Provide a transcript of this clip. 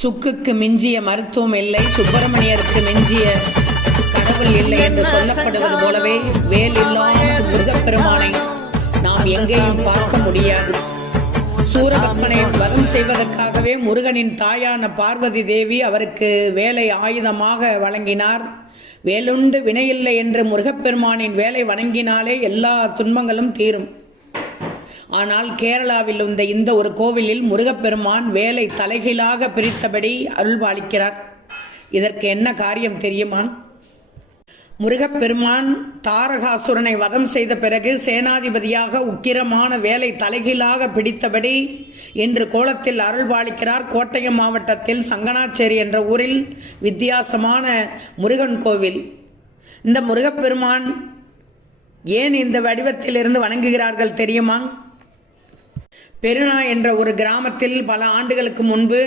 சுக்குக்கு மிஞ்சிய மருத்துவம் இல்லை, சுப்பிரமணியருக்கு மிஞ்சிய கடவுள் இல்லை என்று சொல்லப்படுவது போலவே வேல் இல்லாத முருகப்பெருமானை நாம் எங்கேயும் பார்க்க முடியாது. சூரபத்மனை வதம் செய்வதற்காகவே முருகனின் தாயான பார்வதி தேவி அவருக்கு வேலை ஆயுதமாக வழங்கினார். வேலுண்டு வினையில்லை என்று முருகப்பெருமானின் வேலை வணங்கினாலே எல்லா துன்பங்களும் தீரும். ஆனால் கேரளாவில் உள்ள இந்த ஒரு கோவிலில் முருகப்பெருமான் வேலை தலைகீழாக பிரித்தபடி அருள்பாலிக்கிறார். இதற்கு என்ன காரியம் தெரியுமா? முருகப்பெருமான் தாரகாசுரனை வதம் செய்த பிறகு சேனாதிபதியாக உக்கிரமான வேலை தலைகீழாக பிடித்தபடி இன்று கோலத்தில் அருள்பாலிக்கிறார். கோட்டயம் மாவட்டத்தில் சங்கனாச்சேரி என்ற ஊரில் வித்தியாசமான முருகன் கோவில். இந்த முருகப்பெருமான் ஏன் இந்த வடிவத்தில் இருந்து வணங்குகிறார்கள் தெரியுமா? பெருநா என்ற ஒரு கிராமத்தில் பல ஆண்டுகளுக்கு முன்பு